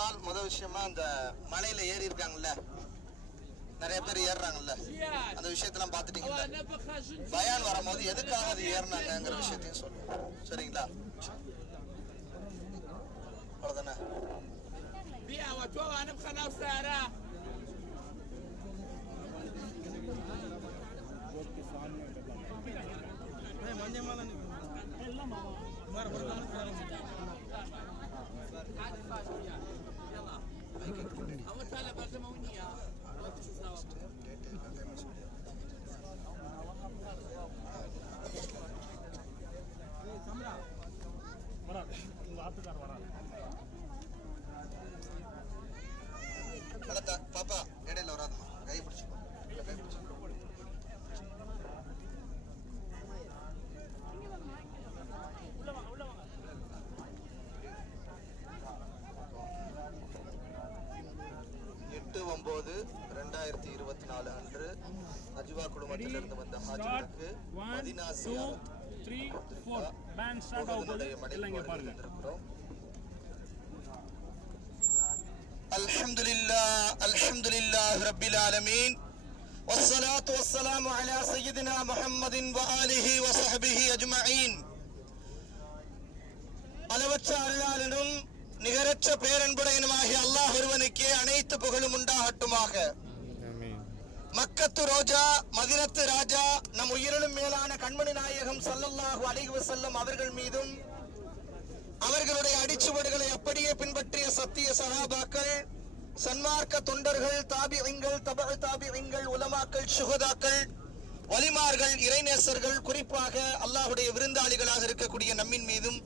All முத விஷயமா அந்த மலையில ஏறி இருக்காங்கல்ல. நிறைய பேர் ஏறுறாங்கல்ல. அந்த விஷயத்தெல்லாம் பாத்துட்டீங்கல்ல பயான் வரும்போது எதுக்காக அது ஏறினாங்கங்கிற விஷயத்தையும் சொல்லுவோம் சரிங்களா? அவ்வளவுதானே? நல்லா த- பாப்பா இடையில வராதுமா கை பிடிச்சிக்கோ இல்ல, கை பிடிச்சிக்கோ எட்டு ஒன்பது ரெண்டாயிரத்தி இருபத்தி நாலு அன்று அஜ்வா குடும்பத்திலிருந்து வந்த ஹாஜிகளுக்கு மதினா சியாரத் த்ரீ ஃபோர் பேண்ட் ஸ்டார்ட் ஆக போகுது புகழுடைய எல்லாம் இங்கே பாருங்க வந்திருக்கிறோம் الحمد لله الحمد لله رب العالمين والصلاة والسلام على سيدنا محمد وآله وصحبه أجمعين அளவற்ற அருளாளனும் நிகரற்ற பேரன்புடையனுமாகிய அல்லாஹ் ஒருவனுக்கே அனைத்து புகழும் உண்டாகட்டுமாக மக்கத்து ரோஜா மதினத்து ராஜா நம் உயிரிலும் மேலான கண்மணி நாயகம் சல்லல்லாஹு அலைஹி செல்லும் அவர்கள் மீதும் அவர்களுடைய அடிச்சுவடுகளை அப்படியே பின்பற்றிய சத்திய சகாபாக்கள் சன்மார்க்க தொண்டர்கள் தாபியங்கள் தப தாபியங்கள் உலமாக்கள் சுகதாக்கள் வலிமார்கள் இறைநேசர்கள் குறிப்பாக அல்லாஹுடைய விருந்தாளிகளாக இருக்கக்கூடிய நம்மின் மீதும்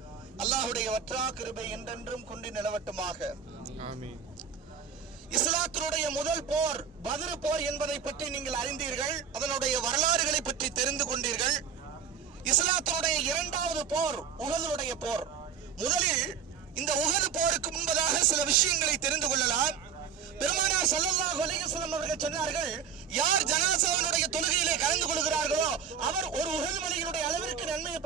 அல்லாஹுடைய வற்றா கிருபை என்றென்றும் கொண்டு நிலவட்டுமாக. இஸ்லாத்தினுடைய முதல் போர் பதிரு போர் என்பதை பற்றி நீங்கள் அறிந்தீர்கள் அதனுடைய வரலாறுகளை பற்றி தெரிந்து கொண்டீர்கள். இஸ்லாத்தினுடைய இரண்டாவது போர் உகதுடைய போர். முதலில் இந்த உகது போருக்கு முன்பதாக சில விஷயங்களை தெரிந்து கொள்ளலாம். பெருமானார் ஸல்லல்லாஹு அலைஹிஸ்ஸலாம் அவர்கள் சொன்னார்கள் யார் ஜனாசாவினுடைய தொழுகையிலே கலந்து கொள்கிறார்களோ அவர் ஒரு உகது மலையினுடைய அளவிற்கு நன்மையை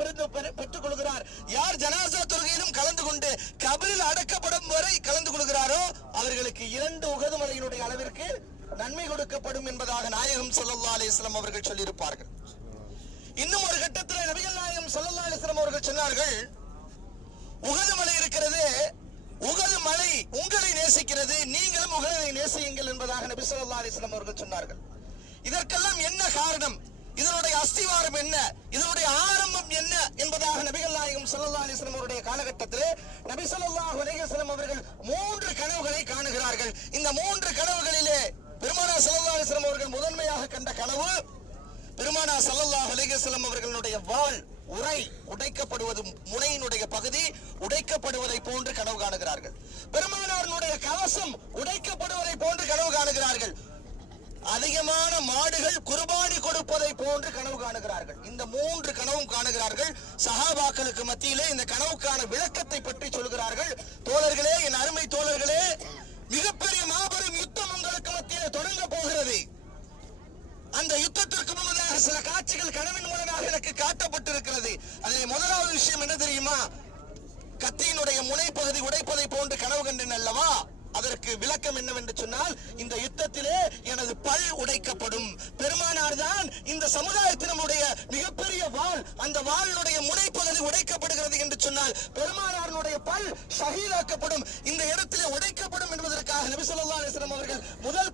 பெற்றுக் கொள்கிறார். யார் ஜனா தொழுகையிலும் கலந்து கொண்டு கபரில் அடக்கப்படும் வரை கலந்து கொள்கிறாரோ அவர்களுக்கு இரண்டு உகது அளவிற்கு நன்மை கொடுக்கப்படும் என்பதாக நாயகம் சொல்லல்லா அலிஸ்லாம் அவர்கள் சொல்லியிருப்பார்கள். இன்னும் ஒரு கட்டத்தில் நபிகள் நாயகம் சொல்லல்லா அலிஸ்லாம் அவர்கள் சொன்னார்கள் உகது மலை இருக்கிறது உகது மலை உங்களை நேசிக்கிறது நீங்களும் உகதை நேசியுங்கள் என்பதாக நபி சொல்லா அலிஸ்லாம் அவர்கள் சொன்னார்கள். இதற்கெல்லாம் என்ன காரணம்? இதனுடைய அஸ்திவாரம் என்ன? இதனுடைய ஆரம்பம் என்ன என்பதாக நபிகள் நாயகம் சல்லா அலிஸ்லம் அவருடைய காலகட்டத்தில் நபி சொல்லா அலைஹி அவர்கள் மூன்று கனவுகளை காணுகிறார்கள். இந்த மூன்று கனவுகளிலே பெருமானா சல்லா அலிஸ்லம் அவர்கள் முதன்மையாக கண்ட கனவு பெருமானா சல்லா அலைஹி அவர்களுடைய வாழ் உரை உடைக்கப்படுவது முனையினுடைய பகுதி உடைக்கப்படுவதை போன்று கனவு காணுகிறார்கள். பெருமானாருடைய கவசம் உடைக்கப்படுவதை போன்று கனவு காணுகிறார்கள். அதிகமான மாடுகள் குர்பானி கொடுப்பதை போன்று கனவு காணுகிறார்கள். இந்த மூன்று கனவும் காணுகிறார்கள். சஹாபாக்களுக்கு மத்தியிலே இந்த கனவுக்கான விளக்கத்தை பற்றி சொல்கிறார்கள். தோழர்களே என் அருமை தோழர்களே மிகப்பெரிய மாபெரும் யுத்தம் உங்களுக்கு மத்தியிலே தொடங்க போகிறது. அந்த யுத்தத்திற்கு முன்னதாக சில காட்சிகள் கனவின் மூலமாக எனக்கு காட்டப்பட்டிருக்கிறது. அதில் முதலாவது விஷயம் என்ன தெரியுமா? கத்தியினுடைய முனைப்பகுதி உடைப்பதை போன்று கனவு கண்டேன் அல்லவா? அதற்கு விளக்கம் என்னவென்று சொன்னால் இந்த யுத்தத்திலே எனது பல் உடைக்கப்படும். பெருமானார் தான் இந்த சமுதாயத்தினுடைய மிகப்பெரிய வாள். அந்த வாளினுடைய முனைப்பகுதி உடைக்கப்படுகிறது என்று சொன்னால் பெருமானாருடைய பல் ஷஹீதாக்கப்படும். இந்த இடத்திலே உடைக்கப்படும் என்பதற்காக நபிசல்லா அலிஸ்லாம் அவர்கள் முதல்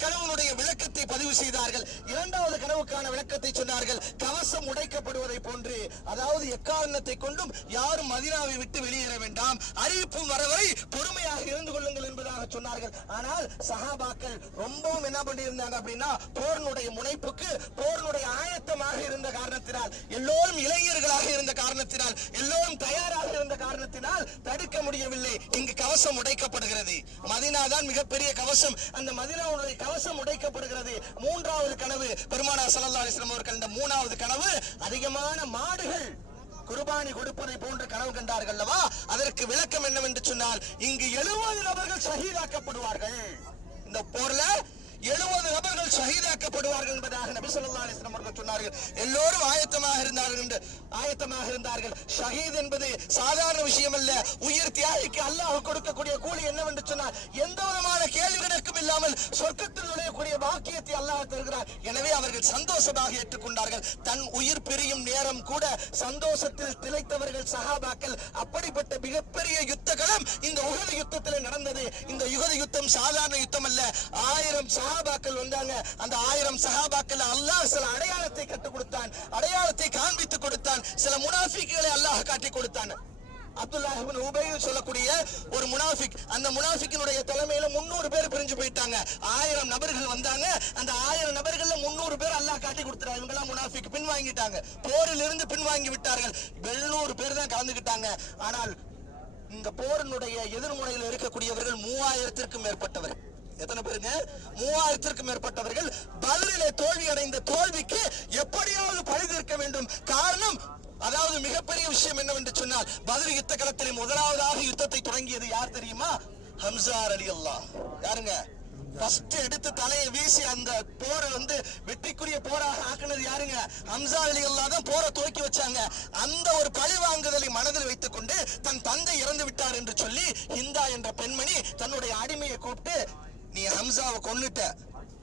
விளக்கத்தை செய்தார்கள். இரண்டாவது கனவுக்கான விளக்கத்தை சொன்னார்கள். கவசம் உடைக்கப்படுவதை போன்று அதாவது எக்காரணத்தை கொண்டும் யாரும் மதினாவை விட்டு வெளியேற வேண்டாம். அறிவிப்பும் வரவரை பொறுமையாக இருந்து கொள்ளுங்கள் என்பதாக சொன்னார்கள். ஆனால் சஹாபாக்கள் ரொம்பவும் என்ன பண்ணியிருந்தாங்க அப்படின்னா போரனுடைய முனைப்புக்கு போரனுடைய ஆயத்தமாக இருந்த காரணத்தினால் எல்லோரும் இளைஞர்களாக இருந்த காரணத்தினால் எல்லோரும் தயாராக இருந்த காரணத்தினால் தடுக்க முடியவில்லை. இங்கு கவசம் உடைக்கப்படுகிறது. மதினா தான் மிகப்பெரிய கவசம். அந்த மதினாவுடைய கவசம் உடைக்கப்படுகிறது. மூன்றாவது கனவு. பெருமானா சல்லா அலைஹி அவர்கள் கண்ட மூணாவது கனவு. அதிகமான மாடுகள் குர்பானி கொடுப்பதை போன்ற கனவு கண்டார்கள் அல்லவா? அதற்கு விளக்கம் என்னவென்று சொன்னால் இங்கு எழுபது நபர்கள் சகிதாக்கப்படுவார்கள் இந்த போர் எழுபது நபர்கள் ஷஹீதாக்கப்படுவார்கள் அவர்கள் சொன்னார்கள் எல்லோரும் ஆயத்தமாக இருந்தார்கள் என்று ஆயத்தமாக இருந்தார்கள். ஷஹீத் என்பது சாதாரண விஷயம் அல்ல உயிர் தியாகிக்கு அல்லாஹ் கொடுக்கக்கூடிய கூலி என்னவென்று சொன்னார் எந்த விதமான கேள்வி கணக்கும் இல்லாமல் சொர்க்கத்தில் நுழையக்கூடிய பாக்கியத்தை அல்லாஹ் தருகிறார். எனவே அவர்கள் சந்தோஷமாக ஏற்றுக்கொண்டார்கள். தன் உயிர் பிரியும் நேரம் கூட சந்தோஷத்தில் திளைத்தவர்கள் சஹாபாக்கள் அப்படிப்பட்ட மிகப்பெரிய யுத்த களம் இந்த உகத யுத்தத்தில் நடந்தது. இந்த யுகத யுத்தம் சாதாரண யுத்தம் அல்ல. ஆயிரம் சஹாபாக்கள் வந்தாங்க. அந்த ஆயிரம் சஹாபாக்கள் அல்லாஹ் சில அடையாளத்தை கற்றுக் கொடுத்தான். அடையாளத்தை காண்பித்து கொடுத்தான். சில முனாஃபிக்குகளை அல்லாஹ் காட்டி கொடுத்தான். அப்துல்லாஹ் இப்னு சொல்லக்கூடிய ஒரு முனாஃபிக். அந்த முனாஃபிக்கினுடைய தலைமையில முன்னூறு பேர் பிரிஞ்சு போயிட்டாங்க. ஆயிரம் நபர்கள் வந்தாங்க. அந்த ஆயிரம் நபர்கள்ல முன்னூறு பேர் அல்லாஹ் காட்டி கொடுத்துறாங்க இவங்க எல்லாம் முனாஃபிக் பின்வாங்கிட்டாங்க. போரில் இருந்து பின்வாங்கி விட்டார்கள். எழுநூறு பேர் தான் கலந்துக்கிட்டாங்க ஆனால் இந்த போரினுடைய எதிர்முனையில் இருக்கக்கூடியவர்கள் மூவாயிரத்திற்கும் மேற்பட்டவர். எத்தனை பேருங்க? மூவாயிரத்திற்கும் மேற்பட்டவர்கள் பதிலே தோல்வி அடைந்த தோல்விக்கு எப்படியாவது பழி தீர்க்க வேண்டும். காரணம் அதாவது மிகப்பெரிய விஷயம் என்னவென்று சொன்னால் பதில் யுத்த களத்திலே முதலாவதாக யுத்தத்தை தொடங்கியது யார் தெரியுமா? ஹம்சார் அலி அல்லா யாருங்க? ஃபர்ஸ்ட் எடுத்து தலையை வீசி அந்த போரை வந்து வெற்றிக்குரிய போராக ஆக்குனது யாருங்க? ஹம்சா அலி தான் போரை துவக்கி வச்சாங்க. அந்த ஒரு பழி வாங்குதலை மனதில் வைத்துக் கொண்டு தன் தந்தை இறந்து விட்டார் என்று சொல்லி ஹிந்தா என்ற பெண்மணி தன்னுடைய அடிமையை கூப்பிட்டு நீ ஹம்சாவை கொன்னுட்ட.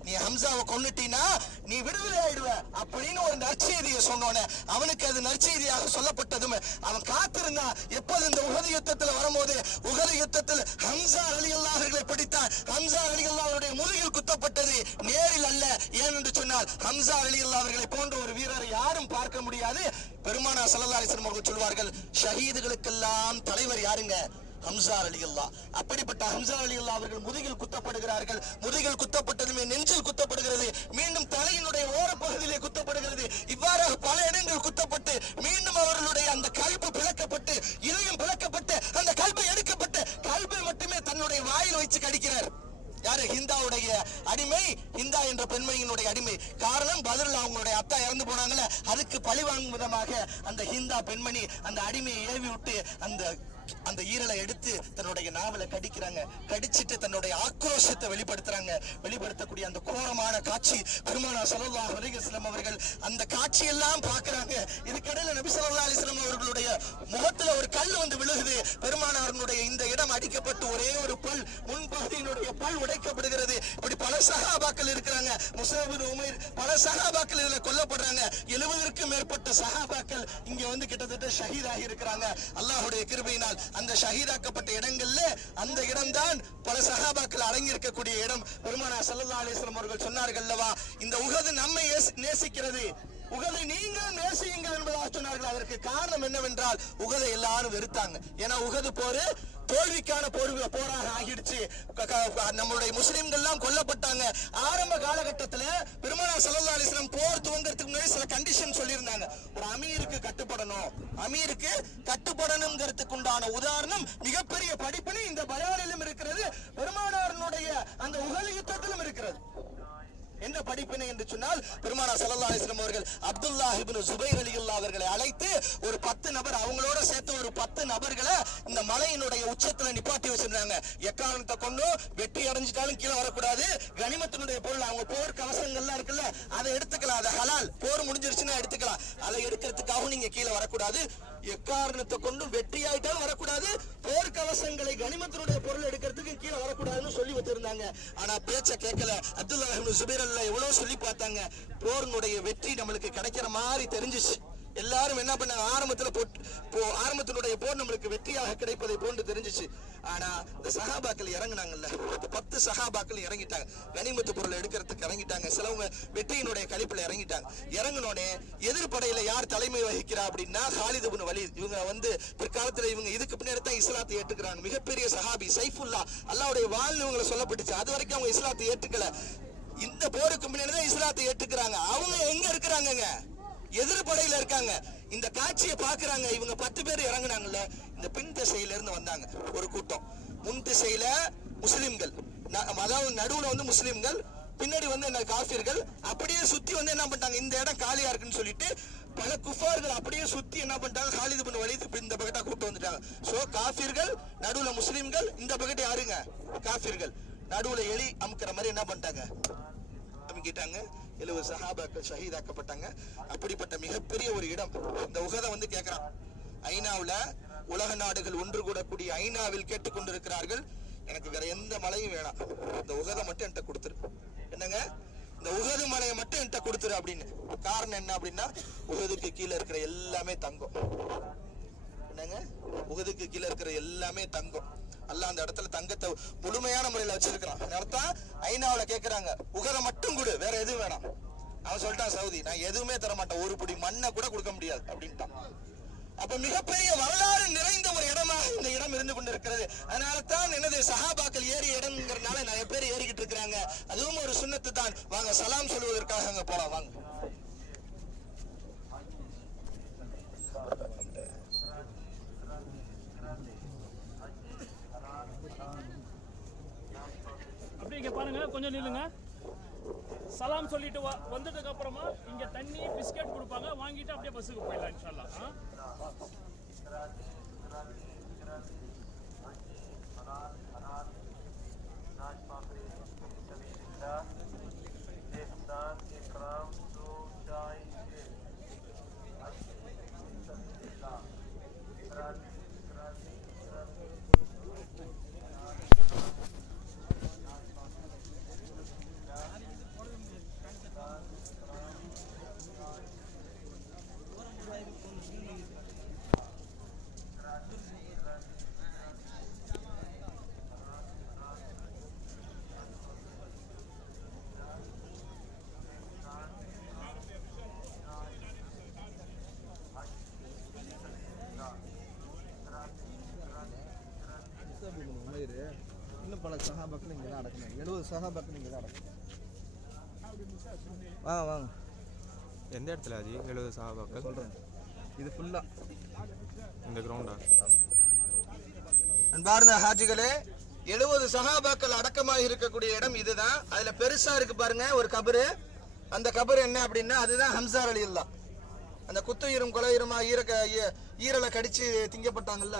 நீ ஹம்சாவை கொண்டுட்டீன்னா நீ விடுதலை ஆயிடுவ அப்படின்னு ஒரு நற்செய்தியை சொன்னோன்னே அவனுக்கு அது நற்செய்தியாக சொல்லப்பட்டதும். அவன் காத்திருந்தா எப்போது இந்த உகத யுத்தத்தில் வரும்போது உகத யுத்தத்தில் ஹம்சா அலி அல்லாஹர்களை படித்தான். ஹம்சா அலி அல்லாஹருடைய முதுகில் குத்தப்பட்டது நேரில் அல்ல ஏனென்று சொன்னால் ஹம்சா அலி அல்லாஹ் அவர்களை போன்ற ஒரு வீரரை யாரும் பார்க்க முடியாது. பெருமானா சல்லல்லாஹு அலைஹி அவர்கள் சொல்வார்கள் ஷஹீதுகளுக்கெல்லாம் தலைவர் யாருங்க? ஹம்சார் அலி அல்லா அப்படிப்பட்ட ஹம்சார் அலி அல்லா அவர்கள் முதுகில் குத்தப்படுகிறார்கள். முதுகில் குத்தப்பட்டதுமே நெஞ்சில் குத்தப்படுகிறது. மீண்டும் தலையினுடைய ஓரப்பகுதியிலே குத்தப்படுகிறது. இவ்வாறாக பல இடங்கள் குத்தப்பட்டு மீண்டும் அவர்களுடைய அந்த கல்பு பிளக்கப்பட்டு இதயம் பிளக்கப்பட்டு அந்த கல்பு எடுக்கப்பட்டு கல்பை மட்டுமே தன்னுடைய வாயில் வச்சு கடிக்கிறார். யாரு? ஹிந்தாவுடைய அடிமை ஹிந்தா என்ற பெண்மையினுடைய அடிமை. காரணம் பதில் அவங்களுடைய அத்தா இறந்து போனாங்கல்ல அதுக்கு பழி வாங்கும் விதமாக அந்த ஹிந்தா பெண்மணி அந்த அடிமையை ஏவி விட்டு அந்த அந்த ஈரலை எடுத்து தன்னுடைய நாவலை கடிக்கிறாங்க. கடிச்சிட்டு தன்னுடைய ஆக்ரோஷத்தை வெளிப்படுத்துறாங்க. வெளிப்படுத்தக்கூடிய அந்த கோரமான காட்சி பெருமானா ஸல்லல்லாஹு அலைஹி அவர்கள் அந்த காட்சி எல்லாம் பார்க்கறாங்க இதுக்கிடையில நபி ஸல்லல்லாஹு அலைஹி அவர்களுடைய முகத்துல ஒரு கல் வந்து விழுகுது. பெருமானாருடைய இந்த இடம் அடிக்கப்பட்டு ஒரே ஒரு பல் முன்பகுதியினுடைய பல் உடைக்கப்படுகிறது. இப்படி பல சகாபாக்கள் இருக்கிறாங்க. முசாபின் உமைர் பல சகாபாக்கள் இதுல கொல்லப்படுறாங்க. எழுபதற்கும் மேற்பட்ட சகாபாக்கள் இங்க வந்து கிட்டத்தட்ட ஷஹீதாகி இருக்கிறாங்க. அல்லாஹுடைய கிருபையினால் அந்த ஷஹீதாக்கப்பட்ட இடங்கள்ல அந்த இடம்தான் பல சகாபாக்கள் அடங்கி இருக்கக்கூடிய இடம் பெருமானா சல்லா அலிஸ்லம் அவர்கள் சொன்னார்கள் அல்லவா இந்த உகது நம்மை நேசிக்கிறது. உகதை நீங்கள் நேசியுங்கள் என்பதாக சொன்னார்கள். அதற்கு காரணம் என்னவென்றால் உகதை எல்லாரும் வெறுத்தாங்க. ஏன்னா உகது போரு தோல்விக்கான போர் போராக ஆகிடுச்சு. நம்மளுடைய முஸ்லிம்கள்லாம் கொல்லப்பட்டாங்க. ஆரம்ப காலகட்டத்துல பெருமானா சல்லா அலிஸ்லாம் போர் துவங்கிறதுக்கு முன்னாடி சில கண்டிஷன் சொல்லியிருந்தாங்க. ஒரு அமீருக்கு கட்டுப்படணும். அமீருக்கு கட்டுப்படணுங்கிறதுக்கு உண்டான உதாரணம் மிகப்பெரிய படிப்பினை இந்த பயானிலும் இருக்கிறது. பெருமானாரனுடைய அந்த உகல் யுத்தத்திலும் இருக்கிறது. என்ன படிப்பினை என்று சொன்னால் பெருமானா சல்லா அலைஹி அவர்கள் அப்துல்லா இப்னு சுபைர் ரலியல்லாஹு அவர்களை அழைத்து ஒரு பத்து நபர் அவங்களோட சேர்த்து ஒரு பத்து நபர்களை இந்த மலையினுடைய உச்சத்துல நிப்பாட்டி வச்சிருந்தாங்க. எக்காரணத்தை கொண்டு வெற்றி அடைஞ்சிட்டாலும் கீழே வரக்கூடாது. கனிமத்தினுடைய பொருள் அவங்க போர் கவசங்கள்லாம் இருக்குல்ல அதை எடுத்துக்கலாம். அதை ஹலால். போர் முடிஞ்சிருச்சுன்னா எடுத்துக்கலாம். அதை எடுக்கிறதுக்காகவும் நீங்க கீழே வரக்கூடாது. எக்காரணத்தை கொண்டும் வெற்றி ஆயிட்டாலும் வரக்கூடாது. போர் கவசங்களை கனிமத்தினுடைய பொருள் எடுக்கிறதுக்கு கீழே வரக்கூடாதுன்னு சொல்லி வச்சிருந்தாங்க. ஆனா பேச்ச கேட்கல. அப்துல்லா சுபீர் அல்ல எவ்வளவு சொல்லி பார்த்தாங்க. போர்னுடைய வெற்றி நம்மளுக்கு கிடைக்கிற மாதிரி தெரிஞ்சுச்சு. எல்லாரும் என்ன பண்ணாங்க? ஆரம்பத்துல போட்டு போ ஆரம்பத்தினுடைய போர் நம்மளுக்கு வெற்றியாக கிடைப்பதை போன்று தெரிஞ்சிச்சு. ஆனா இந்த சகாபாக்கள் இறங்கினாங்கல்ல. பத்து சகாபாக்கள் இறங்கிட்டாங்க. கனிமத்து பொருள் எடுக்கிறதுக்கு இறங்கிட்டாங்க. சிலவங்க வெற்றியினுடைய கழிப்புல இறங்கிட்டாங்க. இறங்கினோடனே எதிர்ப்படையில யார் தலைமை வகிக்கிறா அப்படின்னா ஹாலித் இப்னு இவங்க வந்து பிற்காலத்துல இவங்க இதுக்கு பின்னாடி தான் இஸ்லாத்தை ஏற்றுக்கிறாங்க. மிகப்பெரிய சஹாபி சைஃபுல்லா. அல்லாவுடைய வாழ்வு இவங்களை சொல்லப்பட்டுச்சு. அது வரைக்கும் அவங்க இஸ்லாத்தை ஏற்றுக்கல. இந்த போருக்கு முன்னாடி தான் இஸ்லாத்தை ஏற்றுக்கிறாங்க. அவங்க எங்க இருக்கிறாங்கங்க? எதிர்படையில இருக்காங்க. இந்த காட்சியை பாக்குறாங்க இவங்க பத்து பேர் இறங்குனாங்கல்ல. இந்த பின் திசையில இருந்து வந்தாங்க. ஒரு கூட்டம். முன் திசையில முஸ்லிம்கள். ந- அதாவது நடுவுல வந்து முஸ்லிம்கள் பின்னாடி வந்து என்ன காஃபிர்கள். அப்படியே சுத்தி வந்து என்ன பண்ணிட்டாங்க? இந்த இடம் காலியா இருக்குன்னு சொல்லிட்டு பல குஃபார்கள் அப்படியே சுத்தி என்ன பண்ணிட்டாங்க? ஹாலிது பண்ண வழி இந்த பக்கெட்டா கூப்பிட்டு வந்துட்டாங்க. சோ காஃபிர்கள் நடுவுல முஸ்லிம்கள் இந்த பக்கெட் யாருங்க? காஃபிர்கள். நடுவுல எலி அமுக்கிற மாதிரி என்ன பண்ணிட்டாங்க? அமுக்கிட்டாங்க. எழுபது சஹாபாக்கள் ஷஹீதாக்கப்பட்டாங்க. அப்படிப்பட்ட மிகப்பெரிய ஒரு இடம். இந்த உகதை வந்து கேட்கிறான் ஐநாவில் உலக நாடுகள் ஒன்று கூடக்கூடிய ஐநாவில் கேட்டுக்கொண்டிருக்கிறார்கள். எனக்கு வேற எந்த மலையும் வேணாம். இந்த உகதை மட்டும் என்கிட்ட கொடுத்துரு. என்னங்க? இந்த உகது மலையை மட்டும் என்கிட்ட கொடுத்துரு அப்படின்னு. காரணம் என்ன அப்படின்னா உகதுக்கு கீழே இருக்கிற எல்லாமே தங்கம். என்னங்க? உகதுக்கு கீழே இருக்கிற எல்லாமே தங்கம். அல்ல அந்த இடத்துல தங்கத்தை முழுமையான முறையில வச்சிருக்கிறான். நடத்தான் ஐநாவுல கேட்குறாங்க உகரை மட்டும் கொடு வேற எதுவும் வேணாம். அவன் சொல்லிட்டான் சவுதி நான் எதுவுமே தர மாட்டேன் ஒரு பிடி மண்ணை கூட கொடுக்க முடியாது அப்படின்ட்டான். அப்ப மிகப்பெரிய வரலாறு நிறைந்த ஒரு இடமாக இந்த இடம் இருந்து கொண்டிருக்கிறது. அதனால தான் என்னது சஹாபாக்கள் ஏறி இடம்ங்கிறதுனால நிறைய பேர் ஏறிக்கிட்டு இருக்கிறாங்க. அதுவும் ஒரு சுண்ணத்து தான் வாங்க சலாம் சொல்வதற்காக அங்க போலாம் வாங்க அப்படியே இங்க பாருங்க கொஞ்சம் நில்லுங்க. சலாம் சொல்லிட்டு வா வந்ததுக்கு அப்புறமா இங்க தண்ணி பிஸ்கட் கொடுப்பாங்க. வாங்கிட்டு அப்படியே பஸ்ஸுக்கு போயிடலாம் இன்ஷால்லா உமேரு இன்னும் பல சகாபாக்கள் இங்கே தான் அடக்கணும் எழுபது சகாபாக்கள் இங்கே தான் அடக்கணும் வாங்க வாங்க எந்த இடத்துல அது எழுபது சஹாபாக்கள் சொல்கிறேன் இது ஃபுல்லாக இந்த கிரவுண்டா அன்பார்ந்த ஹாஜிகளே எழுபது சகாபாக்கள் அடக்கமாக இருக்கக்கூடிய இடம் இதுதான் அதுல பெருசா இருக்கு பாருங்க ஒரு கபரு அந்த கபர் என்ன அப்படின்னா அதுதான் ஹம்சார் அலி இல்லா அந்த குத்துயிரும் கொலையுருமா ஈரக்க ஈ- ஈரலை கடிச்சு திங்கப்பட்டாங்கல்ல?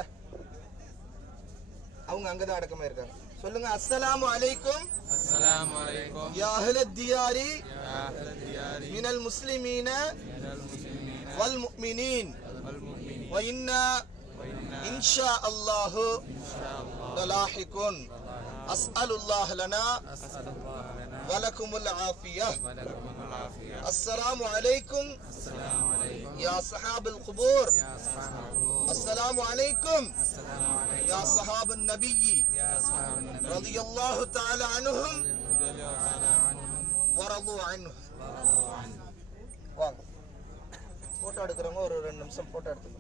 அவங்க அங்கதான் அடக்கமா இருக்காங்க. சொல்லுங்க அஸ்ஸலாமு அலைக்கும். அஸ்ஸலாமு அலைக்கும். யா அஹ்லத் தியாரி. யா அஹ்லத் தியாரி. மினல் முஸ்லிமீன. மினல் முஸ்லிமீன வல் முஃமினீன் வல் முஃமினீன் வ இன்னா இன்ஷா அல்லாஹு இன்ஷா அல்லாஹ் லாஹிகுன் அஸ்அலுல்லாஹ் லனா அஸ்அலுல்லாஹ் ولكم العافية السلام عليكم يا أصحاب القبور السلام عليكم يا صحاب النبي رضي الله تعالى عنهم ورضوا عنه வாங்க போட்டோ எடுக்கிறவங்க ஒரு ரெண்டு நிமிஷம் போட்டோ எடுத்துக்கோங்க